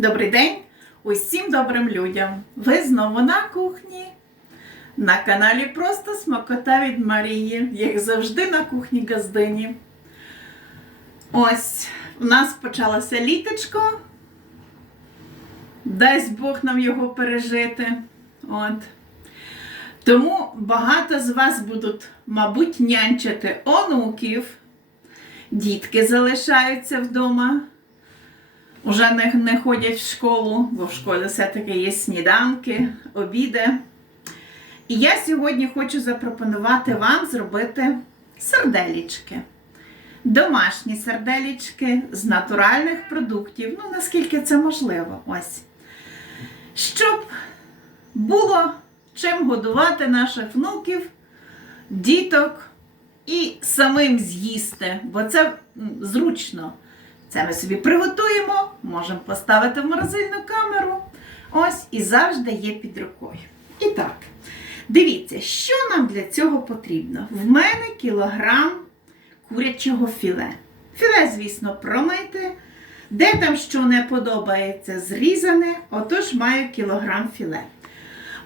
Добрий день усім добрим людям. Ви знову на кухні. На каналі Просто Смакота від Марії, як завжди на кухні Газдині. Ось у нас почалося літочко. Дасть Бог нам його пережити. От. Тому багато з вас будуть, мабуть, нянчити онуків. Дітки залишаються вдома. Уже не, не ходять в школу, бо в школі все-таки є сніданки, обіди. І я сьогодні хочу запропонувати вам зробити серделічки. Домашні серделічки з натуральних продуктів, ну наскільки це можливо. Ось. Щоб було чим годувати наших внуків, діток і самим з'їсти, бо це зручно. Це ми собі приготуємо, можемо поставити в морозильну камеру. Ось і завжди є під рукою. І так, дивіться, що нам для цього потрібно. В мене кілограм курячого філе. Філе, звісно, промити. Де там що не подобається, зрізане, отож маю кілограм філе.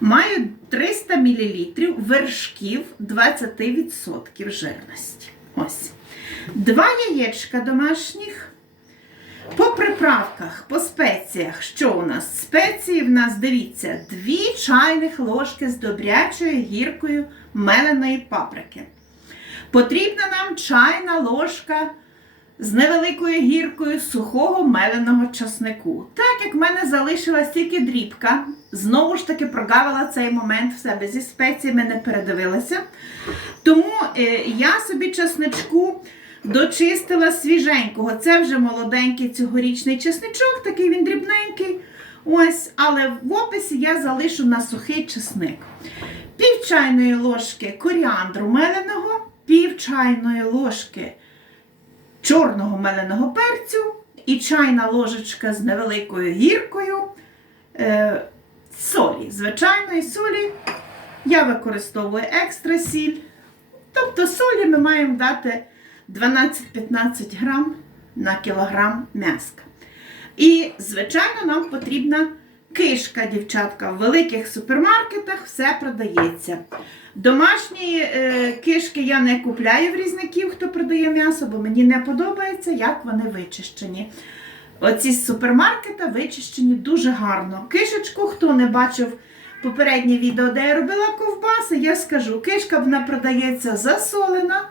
Маю 300 мл вершків 20% жирності. Ось. Два яєчка домашніх. По приправках, по спеціях, що у нас? Спеції в нас, дивіться, 2 чайних ложки з добрячою гіркою меленої паприки. Потрібна нам чайна ложка з невеликою гіркою сухого меленого часнику. Так як в мене залишилась тільки дрібка, знову ж таки прогавила цей момент в себе зі спеціями, не передивилася. Тому е, я собі часничку дочистила свіженького. Це вже молоденький цьогорічний чесничок, такий він дрібненький. Ось, але в описі я залишу на сухий чесник. Пів чайної ложки коріандру меленого, пів чайної ложки чорного меленого перцю і чайна ложечка з невеликою гіркою е, солі, звичайної солі. Я використовую екстра сіль. Тобто солі ми маємо дати 12-15 грам на кілограм м'яска. І, звичайно, нам потрібна кишка, дівчатка. В великих супермаркетах все продається. Домашні е, кишки я не купляю в різників, хто продає м'ясо, бо мені не подобається, як вони вичищені. Оці з супермаркета вичищені дуже гарно. Кишечку, хто не бачив попереднє відео, де я робила ковбаси, я скажу, кишка вона продається засолена.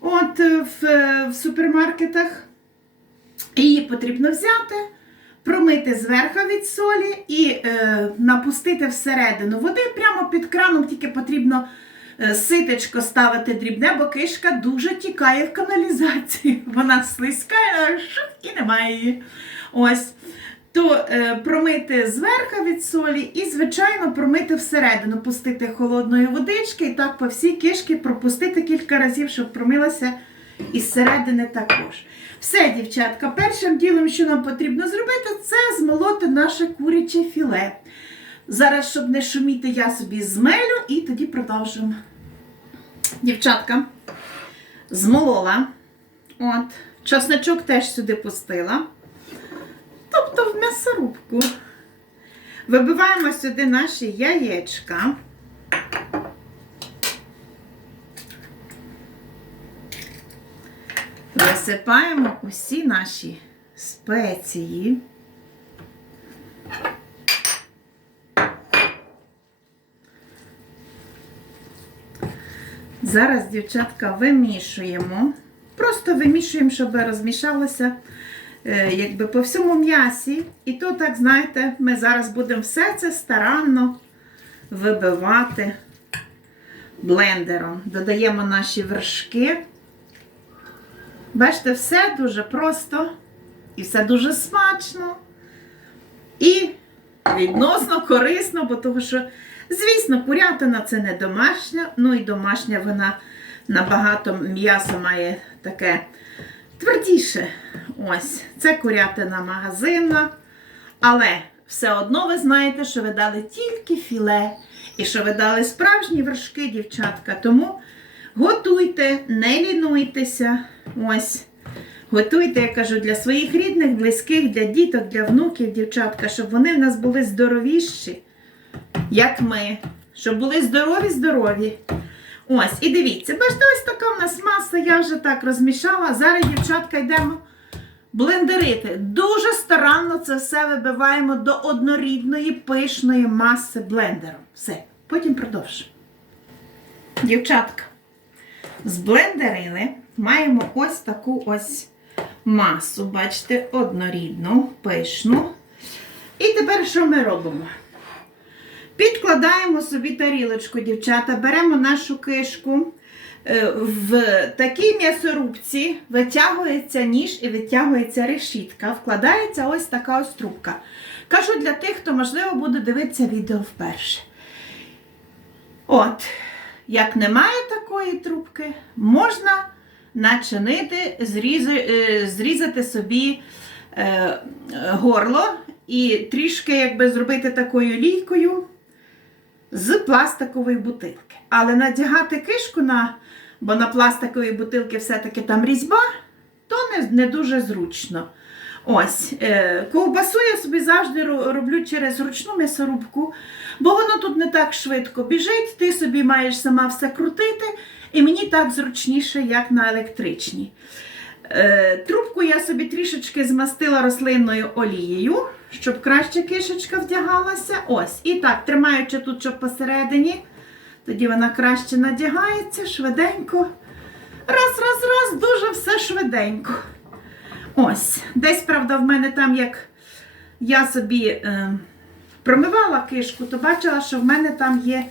От е, в, е, в супермаркетах її потрібно взяти, промити зверху від солі і е, напустити всередину води прямо під краном, тільки потрібно е, ситечко ставити дрібне, бо кишка дуже тікає в каналізацію. Вона слизька е, і немає її. Ось. То е, промити зверху від солі і, звичайно, промити всередину, пустити холодної водички і так по всій кишки пропустити кілька разів, щоб промилася із середини також. Все, дівчатка, першим ділом, що нам потрібно зробити, це змолоти наше куряче філе. Зараз, щоб не шуміти, я собі змелю і тоді продовжимо. Дівчатка, змолола. От, часничок теж сюди пустила. Тобто в м'ясорубку. Вибиваємо сюди наші яєчка. Висипаємо усі наші спеції. Зараз, дівчатка, вимішуємо. Просто вимішуємо, щоб розмішалося якби по всьому м'ясі. І то, так, знаєте, ми зараз будемо все це старанно вибивати блендером. Додаємо наші вершки. Бачите, все дуже просто і все дуже смачно. І відносно корисно, бо того, що, звісно, курятина це не домашня, ну і домашня вона набагато м'ясо має таке твердіше. Ось, це курятина магазинна. Але все одно ви знаєте, що ви дали тільки філе. І що ви дали справжні вершки, дівчатка. Тому готуйте, не лінуйтеся. Ось. Готуйте, я кажу, для своїх рідних, близьких, для діток, для внуків, дівчатка, щоб вони в нас були здоровіші, як ми. Щоб були здорові, здорові. Ось, і дивіться, бачите, ось така в нас маса, я вже так розмішала. Зараз, дівчатка, йдемо блендерити. Дуже старанно це все вибиваємо до однорідної пишної маси блендером. Все, потім продовжимо. Дівчатка, зблендерили, маємо ось таку ось масу, бачите, однорідну, пишну. І тепер що ми робимо? Підкладаємо собі тарілочку, дівчата, беремо нашу кишку. Е, В такій м'ясорубці витягується ніж і витягується решітка. Вкладається ось така ось трубка. Кажу для тих, хто, можливо, буде дивитися відео вперше. От, як немає такої трубки, можна начинити, е, зрізати собі е, горло і трішки якби зробити такою лійкою з пластикової бутилки. Але надягати кишку на, бо на пластиковій бутилки все-таки там різьба, то не, не дуже зручно. Ось, е, ковбасу я собі завжди роблю через ручну м'ясорубку, бо воно тут не так швидко біжить, ти собі маєш сама все крутити, і мені так зручніше, як на електричній. Е, трубку я собі трішечки змастила рослинною олією, щоб краще кишечка вдягалася. Ось. І так, тримаючи тут, щоб посередині, тоді вона краще надягається швиденько. Раз, раз, раз, дуже все швиденько. Ось. Десь, правда, в мене там, як я собі е, промивала кишку, то бачила, що в мене там є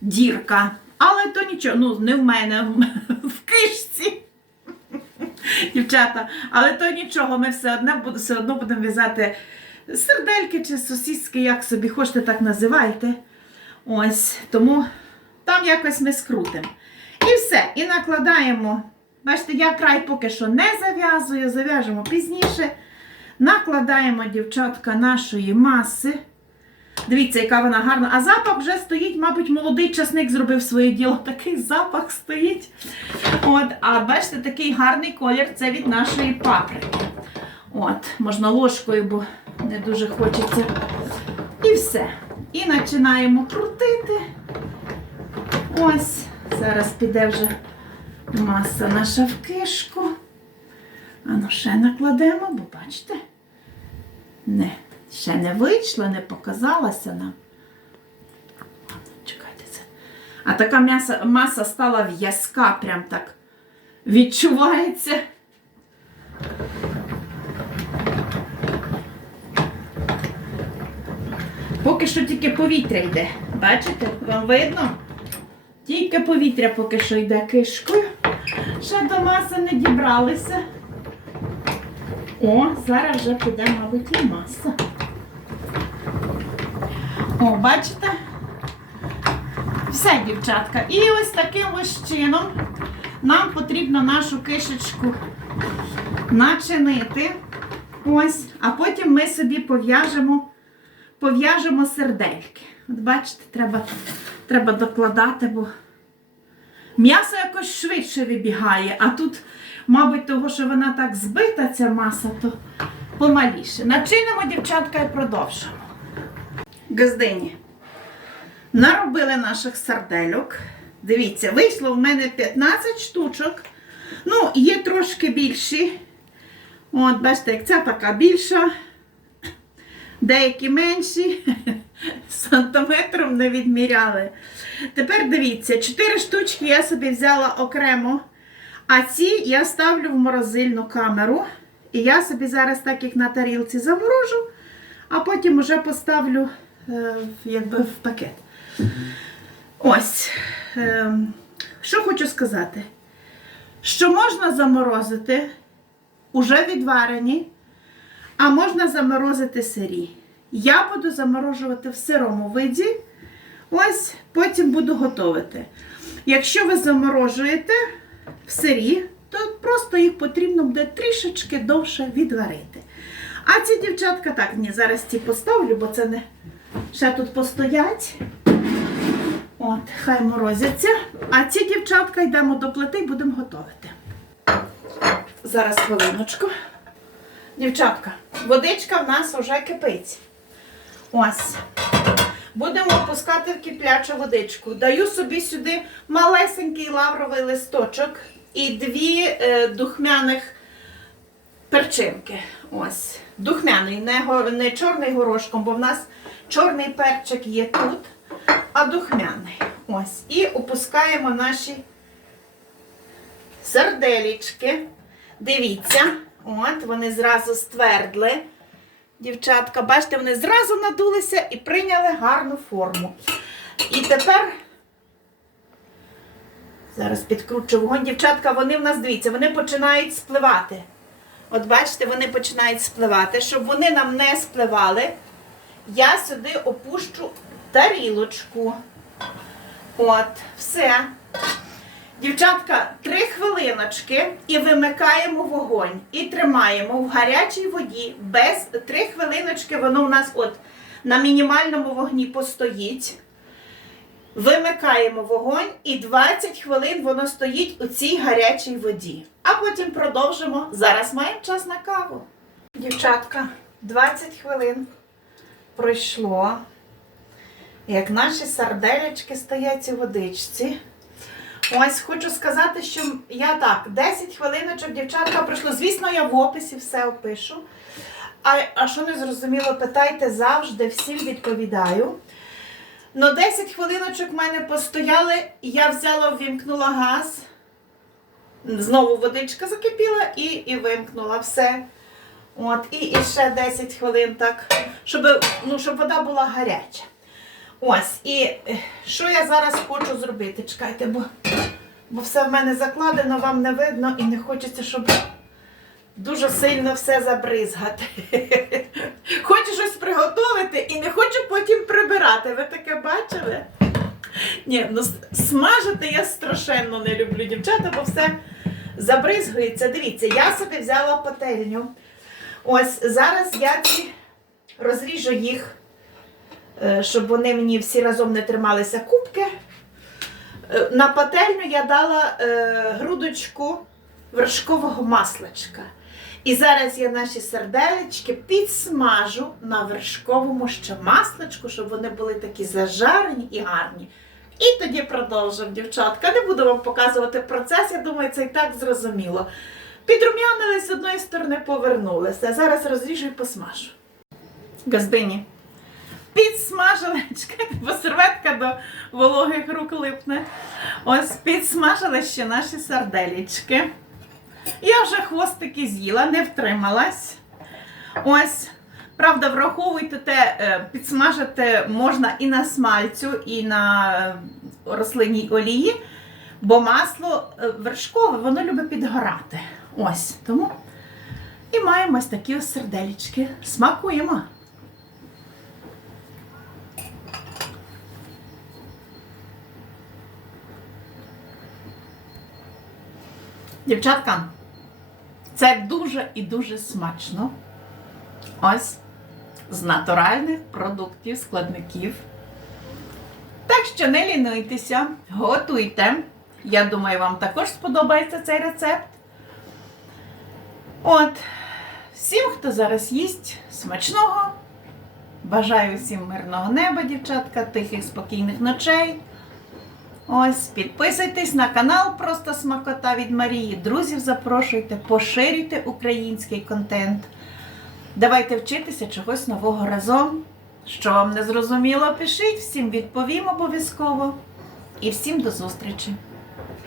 дірка. Але то нічого, ну, не в мене, в кишці. Дівчата, але то нічого, ми все одно, все одно будемо в'язати сердельки чи сосиски, як собі хочете, так називайте. Ось, тому там якось ми скрутимо. І все. І накладаємо. Бачите, я край поки що не зав'язую, зав'яжемо пізніше. Накладаємо, дівчатка, нашої маси. Дивіться, яка вона гарна. А запах вже стоїть, мабуть, молодий часник зробив своє діло. Такий запах стоїть. От, а бачите, такий гарний колір це від нашої паприки. От, можна ложкою, бо не дуже хочеться. І все. І починаємо крутити. Ось, зараз піде вже маса наша в кишку. А ну ще накладемо, бо бачите, не, ще не вийшло, не показалася нам. Чекайте це. А така м'яса, маса стала в'язка, прям так відчувається. Поки що тільки повітря йде. Бачите? Вам видно? Тільки повітря поки що йде кишкою. Ще до маси не дібралися. О, зараз вже піде, мабуть, і маса. О, бачите? Все, дівчатка. І ось таким ось чином нам потрібно нашу кишечку начинити. Ось, а потім ми собі пов'яжемо пов'яжемо сердельки. От бачите, треба, треба докладати, бо м'ясо якось швидше вибігає, а тут, мабуть, того, що вона так збита, ця маса, то помаліше. Начинимо, дівчатка, і продовжимо. Газдині. Наробили наших сардельок. Дивіться, вийшло в мене 15 штучок. Ну, є трошки більші. От, бачите, як ця така більша. Деякі менші, сантиметром не відміряли. Тепер дивіться, 4 штучки я собі взяла окремо, а ці я ставлю в морозильну камеру. І я собі зараз, так як на тарілці, заморожу, а потім вже поставлю е, якби в пакет. Ось. Е, що хочу сказати, що можна заморозити уже відварені. А можна заморозити сирі. Я буду заморожувати в сирому виді. Ось потім буду готувати. Якщо ви заморожуєте в сирі, то просто їх потрібно буде трішечки довше відварити. А ці дівчатка, так, ні, зараз ці поставлю, бо це не ще тут постоять. От, хай морозяться. А ці дівчатка йдемо до плити і будемо готувати. Зараз хвилиночку. Дівчатка, водичка в нас вже кипить. Ось. Будемо опускати в киплячу водичку. Даю собі сюди малесенький лавровий листочок і дві е, духмяних перчинки. Ось. Духмяний, не, не чорний горошком, бо в нас чорний перчик є тут, а духмяний. Ось. І опускаємо наші серделічки. Дивіться, от вони зразу ствердли. Дівчатка, бачите, вони зразу надулися і прийняли гарну форму. І тепер, зараз підкручу вогонь, дівчатка, вони в нас, дивіться, вони починають спливати. От бачите, вони починають спливати. Щоб вони нам не спливали, я сюди опущу тарілочку. От, все. Дівчатка, три хвилиночки і вимикаємо вогонь. І тримаємо в гарячій воді. Без три хвилиночки воно у нас от на мінімальному вогні постоїть. Вимикаємо вогонь і 20 хвилин воно стоїть у цій гарячій воді. А потім продовжимо. Зараз маємо час на каву. Дівчатка, 20 хвилин пройшло. Як наші сарделечки стоять у водичці. Ось хочу сказати, що я так, 10 хвилиночок, дівчатка, пройшло. Звісно, я в описі все опишу. А, а що не зрозуміло, питайте завжди, всім відповідаю. Ну, 10 хвилиночок в мене постояли, я взяла, ввімкнула газ. Знову водичка закипіла і, і вимкнула все. От, і, і ще 10 хвилин так, щоб, ну, щоб вода була гаряча. Ось, і е, що я зараз хочу зробити? Чекайте, бо, бо все в мене закладено, вам не видно і не хочеться, щоб дуже сильно все забризгати. Хочу щось приготувати і не хочу потім прибирати. Ви таке бачили? Ні, ну смажити я страшенно не люблю, дівчата, бо все забризгується. Дивіться, я собі взяла пательню. Ось зараз я розріжу їх щоб вони мені всі разом не трималися кубки. Е, На пательню я дала е, грудочку вершкового масличка. І зараз я наші серделечки підсмажу на вершковому ще масличку, щоб вони були такі зажарені і гарні. І тоді продовжимо, дівчатка. Не буду вам показувати процес, я думаю, це і так зрозуміло. Підрум'янили з одної сторони, повернулися. Зараз розріжу і посмажу. Газдині підсмажили, бо серветка до вологих рук липне. Ось підсмажили ще наші сарделічки. Я вже хвостики з'їла, не втрималась. Ось. Правда, враховуйте те, е, підсмажити можна і на смальцю, і на е, рослинній олії, бо масло е, вершкове, воно любить підгорати. Ось. Тому і маємо ось такі ось серделічки. Смакуємо. Дівчатка, це дуже і дуже смачно. Ось з натуральних продуктів, складників. Так що не лінуйтеся, готуйте. Я думаю, вам також сподобається цей рецепт. От, всім, хто зараз їсть, смачного. Бажаю всім мирного неба, дівчатка, тихих, спокійних ночей. Ось, підписуйтесь на канал Просто Смакота від Марії. Друзів запрошуйте, поширюйте український контент. Давайте вчитися чогось нового разом. Що вам не зрозуміло, пишіть, всім відповім обов'язково. І всім до зустрічі!